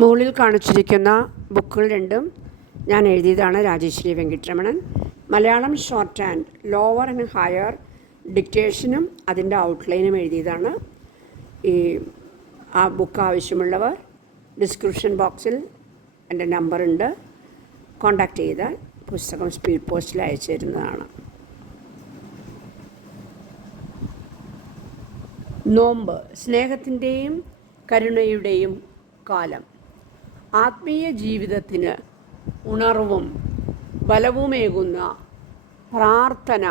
മുകളിൽ കാണിച്ചിരിക്കുന്ന ബുക്കുകൾ രണ്ടും ഞാൻ എഴുതിയതാണ്. Rajeshwari Venkataramanan. Malayalam short and lower and higher ഡിക്റ്റേഷനും അതിൻ്റെ ഔട്ട്ലൈനും എഴുതിയതാണ്. ആ ബുക്ക് ആവശ്യമുള്ളവർ ഡിസ്ക്രിപ്ഷൻ ബോക്സിൽ എൻ്റെ നമ്പറുണ്ട്, കോൺടാക്റ്റ് ചെയ്താൽ പുസ്തകം സ്പീഡ് പോസ്റ്റിൽ അയച്ചു തരുന്നതാണ്. നോമ്പ് സ്നേഹത്തിൻ്റെയും കരുണയുടെയും കാലം. ആത്മീയ ജീവിതത്തിന് ഉണർവും ബലവുമേകുന്ന പ്രാർത്ഥന,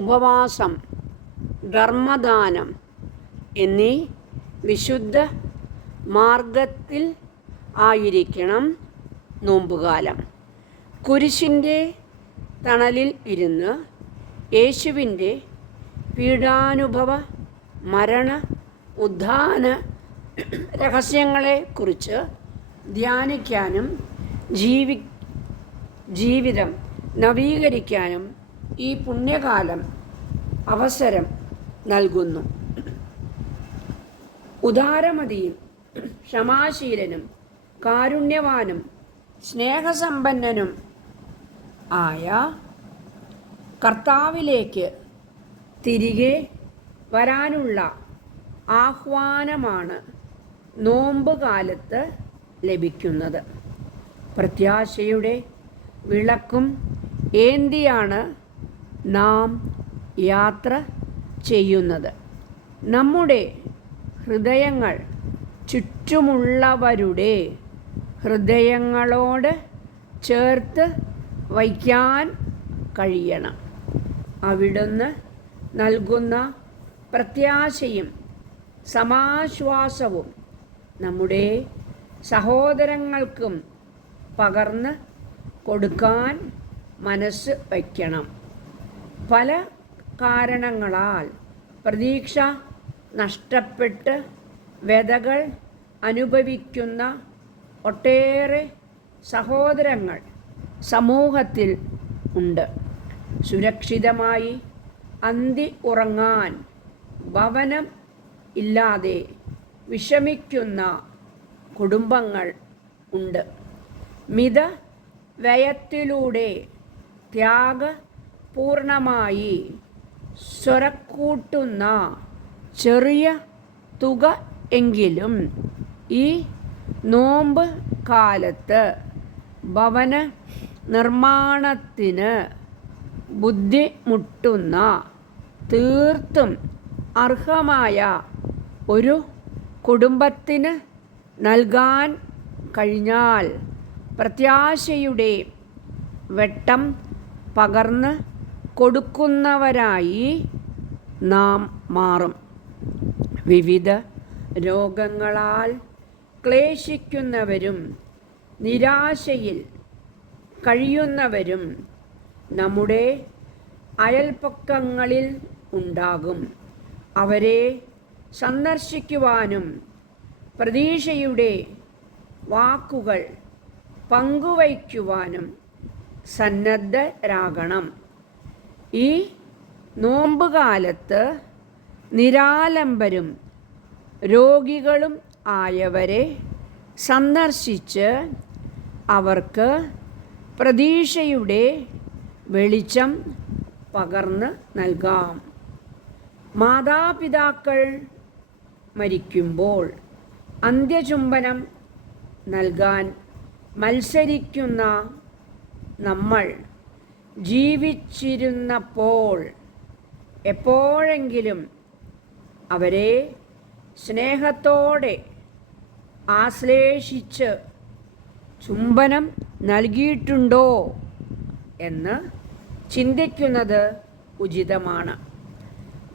ഉപവാസം, ധർമ്മദാനം എന്നീ വിശുദ്ധ മാർഗത്തിൽ ആയിരിക്കണം നോമ്പുകാലം. കുരിശിൻ്റെ തണലിൽ ഇരുന്ന് യേശുവിൻ്റെ പീഡാനുഭവ, മരണ, ഉദ്ധാന രഹസ്യങ്ങളെക്കുറിച്ച് ധ്യാനിക്കാനും ജീവിതം നവീകരിക്കാനും ഈ പുണ്യകാലം അവസരം നൽകുന്നു. ഉദാരമതിയും ക്ഷമാശീലനും കാരുണ്യവാനും സ്നേഹസമ്പന്നനും ആയ കർത്താവിലേക്ക് തിരികെ വരാനുള്ള ആഹ്വാനമാണ് നോമ്പ് കാലത്ത് ലഭിക്കുന്നത്. പ്രത്യാശയുടെ വിളക്കും ഏന്തിയാണ് നാം യാത്ര ചെയ്യുന്നത്. നമ്മുടെ ഹൃദയങ്ങൾ ചുറ്റുമുള്ളവരുടെ ഹൃദയങ്ങളോട് ചേർത്ത് വയ്ക്കാൻ കഴിയണം. അവിടുന്ന് നൽകുന്ന പ്രത്യാശയും സമാശ്വാസവും നമ്മുടെ സഹോദരങ്ങൾക്കും പകർന്ന് കൊടുക്കാൻ മനസ്സ് വയ്ക്കണം. പല കാരണങ്ങളാൽ പ്രതീക്ഷ നഷ്ടപ്പെട്ട് വ്യതകൾ അനുഭവിക്കുന്ന ഒട്ടേറെ സഹോദരങ്ങൾ സമൂഹത്തിൽ ഉണ്ട്. സുരക്ഷിതമായി അന്തി ഉറങ്ങാൻ ഭവനം ഇല്ലാതെ വിഷമിക്കുന്ന കുടുംബങ്ങൾ ഉണ്ട്. മിതവ്യയത്തിലൂടെ ത്യാഗപൂർണമായി സ്വരക്കൂട്ടുന്ന ചെറിയ തുക എങ്കിലും ഈ നോമ്പ് കാലത്ത് ഭവന നിർമ്മാണത്തിന് ബുദ്ധിമുട്ടുന്ന തീർത്തും അർഹമായ ഒരു കുടുംബത്തിന് നൽകാൻ കഴിഞ്ഞാൽ പ്രത്യാശയുടെ വെട്ടം പകർന്ന് കൊടുക്കുന്നവരായി നാം മാറും. വിവിധ രോഗങ്ങളാൽ ക്ലേശിക്കുന്നവരും നിരാശയിൽ കഴിയുന്നവരും നമ്മുടെ അയൽപക്കങ്ങളിൽ ഉണ്ടാകും. അവരെ സന്ദർശിക്കുവാനും പ്രതീക്ഷയുടെ വാക്കുകൾ പങ്കുവയ്ക്കുവാനും സന്നദ്ധരാകണം. ഈ നോമ്പുകാലത്ത് നിരാലംബരും രോഗികളും ആയവരെ സന്ദർശിച്ച് അവർക്ക് പ്രതീക്ഷയുടെ വെളിച്ചം പകർന്ന് നൽകാം. മാതാപിതാക്കൾ മരിക്കുമ്പോൾ അന്ത്യചുംബനം നൽകാൻ മത്സരിക്കുന്ന നമ്മൾ ജീവിച്ചിരുന്നപ്പോൾ എപ്പോഴെങ്കിലും അവരെ സ്നേഹത്തോടെ ആശ്ലേഷിച്ച് ചുംബനം നൽകിയിട്ടുണ്ടോ എന്ന് ചിന്തിക്കുന്നത് ഉചിതമാണ്.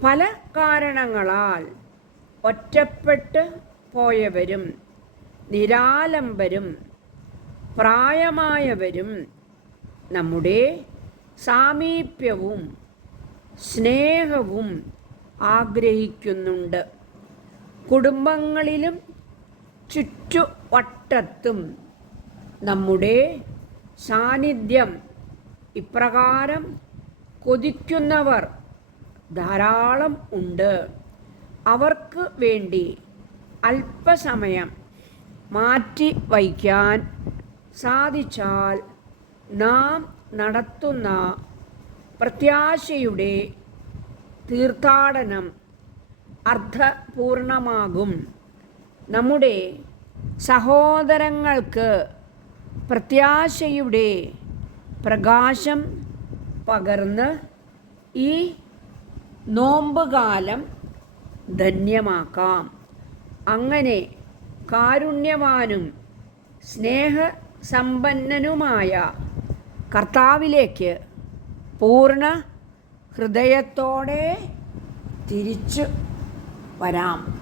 പല കാരണങ്ങളാൽ ഒറ്റപ്പെട്ട് പോയവരും നിരാലംബരും പ്രായമായവരും നമ്മുടെ സാമീപ്യവും സ്നേഹവും ആഗ്രഹിക്കുന്നുണ്ട്. കുടുംബങ്ങളിലും ചുറ്റുവട്ടത്തും നമ്മുടെ സാന്നിധ്യം ഇപ്രകാരം കൊതിക്കുന്നവർ ധാരാളം ഉണ്ട്. അവർക്ക് വേണ്ടി അല്പസമയം മാറ്റി വയ്ക്കാൻ സാധിച്ചാൽ നാം നടത്തുന്ന പ്രത്യാശയുടെ തീർത്ഥാടനം അർത്ഥപൂർണമാകും. നമ്മുടെ സഹോദരങ്ങൾക്ക് പ്രത്യാശയുടെ പ്രകാശം പകർന്ന് ഈ നോമ്പുകാലം ധന്യമാക്കാം. അങ്ങനെ കാരുണ്യവാനും സ്നേഹസമ്പന്നനുമായ കർത്താവിലേക്ക് പൂർണ്ണ ഹൃദയത്തോടെ തിരിച്ചു വരാം.